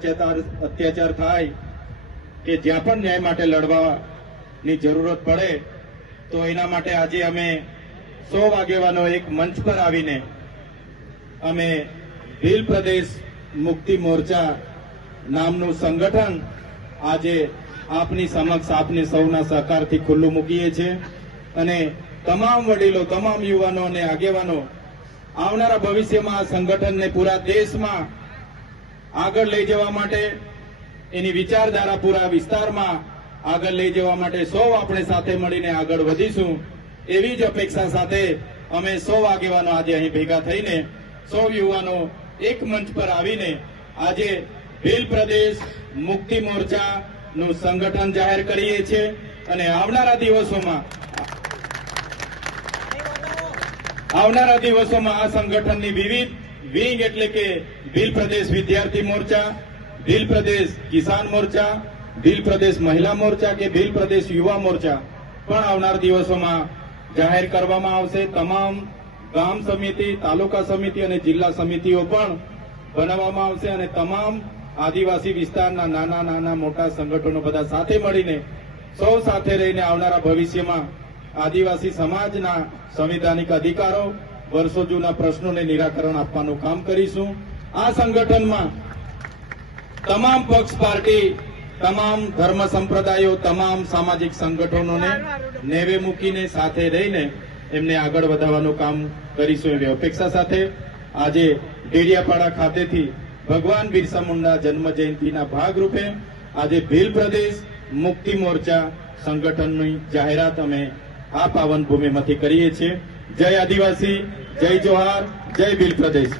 અત્યાચાર થાય કે જ્યાં પણ ન્યાય માટે લડવાની જરૂરત પડે તો એના માટે આજે અમે 100 આગેવાનો એક મંચ પર આવીને અમે ભીલ પ્રદેશ મુક્તિ મોરચા નામનું સંગઠન આજે આપની સમક્ષ આપની સૌના સહકારથી ખુલ્લું મૂકીએ છીએ અને તમામ વડીલો, તમામ યુવાનો અને આગેવાનો આવનારા ભવિષ્યમાં આ સંગઠનને પૂરા દેશમાં આગળ લઈ જવા માટે, એની વિચારધારા પૂરા વિસ્તારમાં આગળ લઈ જવા માટે સૌ આપણે સાથે મળીને આગળ વધીશું એવી જ અપેક્ષા સાથે અમે 100 આગેવાનો આજે અહીં ભેગા થઈને 100 યુવાનો એક મંચ પર આવીને આજે ભીલ પ્રદેશ મુક્તિ મોરચાનું સંગઠન જાહેર કરીએ છીએ અને આવનારા દિવસોમાં આ સંગઠનની વિવિધ વિંગ એટલે કે ભીલ પ્રદેશ વિદ્યાર્થી મોરચા, ભીલ પ્રદેશ કિસાન મોરચા, ભીલ પ્રદેશ મહિલા મોરચા કે ભીલ પ્રદેશ યુવા મોરચા પણ આવનાર દિવસોમાં જાહેર કરવામાં આવશે. તમામ ગામ સમિતિ, તાલુકા સમિતિ અને જિલ્લા સમિતિઓ પણ બનાવવામાં આવશે અને તમામ આદિવાસી વિસ્તારના નાના નાના મોટા સંગઠનો બધા સાથે મળીને સૌ સાથે રહીને આવનારા ભવિષ્યમાં આદિવાસી સમાજના સંવિધાનિક અધિકારો, વર્ષો જૂના પ્રશ્નોને નિરાકરણ આપવાનું કામ કરીશું. આ સંગઠનમાં તમામ પક્ષ પાર્ટી, તમામ ધર્મ સંપ્રદાયો, તમામ સામાજિક સંગઠનોને નેવે મૂકીને સાથે રહીને એમને આગળ વધારવાનું કામ કરીશું એવી અપેક્ષા સાથે આજે ડેડિયાપાડા ખાતેથી ભગવાન બિરસા મુંડા જન્મ જયંતિના ભાગરૂપે આજે ભીલ પ્રદેશ મુક્તિ મોરચા સંગઠનની જાહેરાત અમે આ પાવન ભૂમિમાંથી કરીએ છીએ. જય આદિવાસી, જય જોહાર, જય ભીલ પ્રદેશ.